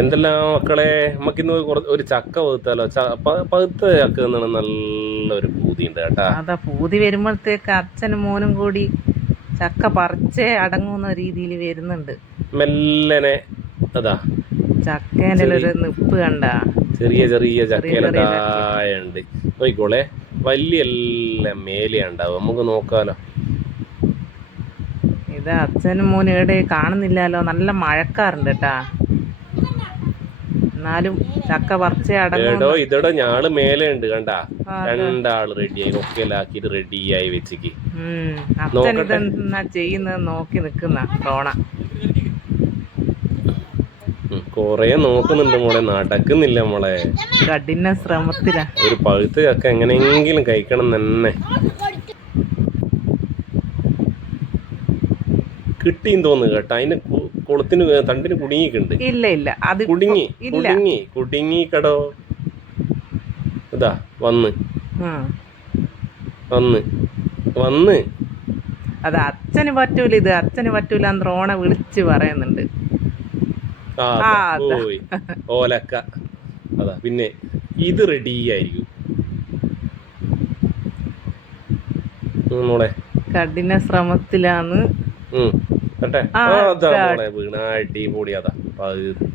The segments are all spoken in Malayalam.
എന്തെല്ലാം മക്കളെ? നമുക്കിന്ന് ഇന്ന് ഒരു ചക്ക പകുത്താലോ? പകുത്ത ചക്ക എന്നാണ് നല്ലൊരു പൂതിയുണ്ട് കേട്ടാ. അതാ പൂതി വരുമ്പോഴത്തേക്ക് അച്ഛനും മോനും കൂടി ചക്ക പറിച്ചേ അടങ്ങുന്ന രീതിയിൽ വരുന്നുണ്ട്. മെല്ലനെ അതാ. ചക്കേന്റെ ഒരു നിപ്പ് കണ്ട. ചെറിയ ചെറിയ കായുണ്ട് നോക്കിക്കോളെ. വലിയ എല്ലാം മേലെയുണ്ടാവും നമുക്ക് നോക്കാലോ. ഇത് അച്ഛനും മോനും എവിടെ കാണുന്നില്ലല്ലോ. നല്ല മഴക്കാറുണ്ട് കേട്ടാ. എന്നാലും ചക്ക വറച്ച അടങ്ങോ ഇതോടെ ഞാൾ മേലെ ഉണ്ട് കണ്ടാ? രണ്ടാൾ റെഡിയായി ആയി റെഡിയായി വെച്ചിക്ക്. ഉം. അച്ഛൻ ഇതെന്നാ ചെയ്യുന്നത് നോക്കി നിക്കുന്ന ടോണ കൊറേ നോക്കുന്നുണ്ട് മോളെ നടക്കുന്നില്ല മോളെ. കഠിന ശ്രമത്തിലാ. ഒരു പഴുത്ത ചക്ക എങ്ങനെയെങ്കിലും കഴിക്കണം തന്നെ. കിട്ടിയും തോന്നുന്നു കേട്ടോ അതിന് കുളത്തിന് തണ്ടിന് കുടുങ്ങിയിട്ടുണ്ട്. ഇല്ല ഇല്ല. അത് കുടുങ്ങി കുടുങ്ങി കുടുങ്ങി കടോ ഇതാ വന്ന്. വന്ന്. വന്ന്. അത് അച്ഛന് പറ്റൂല ഇത് അച്ഛന് പറ്റൂല റോണ വിളിച്ച് പറയുന്നുണ്ട്. ഓലക്ക. അതാ പിന്നെ ഇത് റെഡി ആയിരിക്കും. കഠിന ശ്രമത്തിലാന്ന് പഴുത്ത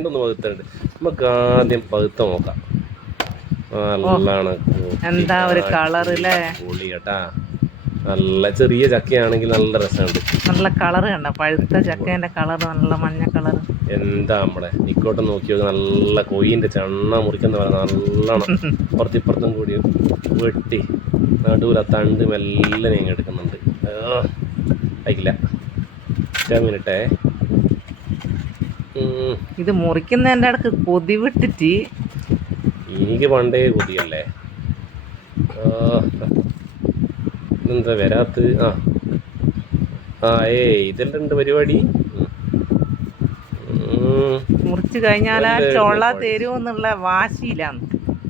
അന്ന് പഴുത്തുണ്ട് നമുക്ക് ആദ്യം പഴുത്ത നോക്കാം. നല്ലാണ് എന്താ ഒരു colour ല്ലേ? നല്ല ചെറിയ ചക്കയാണെങ്കിൽ നല്ല രസമുണ്ട്. നല്ല കളർ കണ്ട? പഴുത്ത ചക്കേന്റെ കളർ നല്ല മഞ്ഞ കളർ എന്താ നമ്മളെ? നിക്കോട്ടം നോക്കി നോക്ക് നല്ല കൊയ്യിന്റെ ചണ്ണ മുറിക്കുന്ന പോലെ നല്ലോണം പുറത്തിപ്പുറത്തും കൂടി വെട്ടി നടുവില തണ്ട് മെല്ലെ നീങ്ങി എടുക്കുന്നുണ്ട്. അയക്കില്ല മിനിട്ടേ ഇത് മുറിക്കുന്നതിന്റെ അടുക്ക് കൊതി വിട്ടിട്ട് എനിക്ക് പണ്ടേ കൊതിയല്ലേ? ആ, ഇതെന്താ വരാത്ത് ആ. ആ ഏയ് ഇതെല്ലാം ഉണ്ട് പരിപാടി? മുറിച്ചു കഴിഞ്ഞാൽ ആ പണി. തരുമെന്നുള്ള വാശിയിലാണ്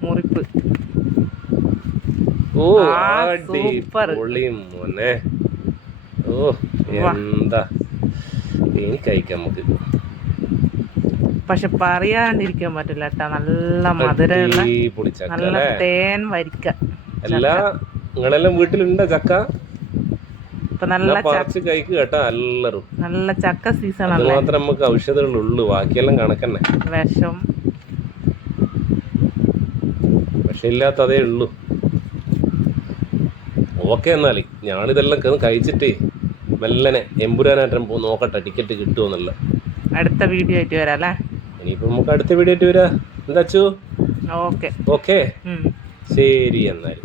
മുറിപ്പ്. ഓ ആ, അടി സൂപ്പർ. പൊളി മോനെ. ഓ. എന്താ? ഇനി കഴിക്കാം നമുക്ക്. പക്ഷെ പറയാണ്ടിരിക്കാൻ പറ്റില്ല കേട്ടാ. നല്ല മധുരമുള്ള നല്ല തേൻ വരിക്ക എല്ലാ നിങ്ങളെല്ലാം വീട്ടിലുണ്ടോ ചക്ക? ഇപ്പൊ നല്ല ചക്ക പറിച്ച് കഴിക്കുക കേട്ടോ എല്ലാരും നല്ല ചക്ക സീസൺ അത് അല്ലേ? മാത്രം നമുക്ക് ഔഷധങ്ങളുള്ളൂ ബാക്കിയെല്ലാം കണക്കന്നെ. വിഷം. പക്ഷെ ഇല്ലാത്ത അതേ ഉള്ളൂ. ഓക്കെ എന്നാൽ ഞാനിതെല്ലാം കിടന്ന് കഴിച്ചിട്ട് മെല്ലനെ എമ്പുരാനാറ്റം പോ നോക്കട്ടെ ടിക്കറ്റ് കിട്ടുമെന്നല്ല അടുത്ത വീഡിയോ ആയിട്ട് വരാം അല്ലേ? ഇനിയിപ്പോ നമുക്ക് അടുത്ത വീഡിയോ ആയിട്ട് വരാ. എന്താ അച്ചു? ഓക്കെ. ഓക്കെ. ശരി എന്നാൽ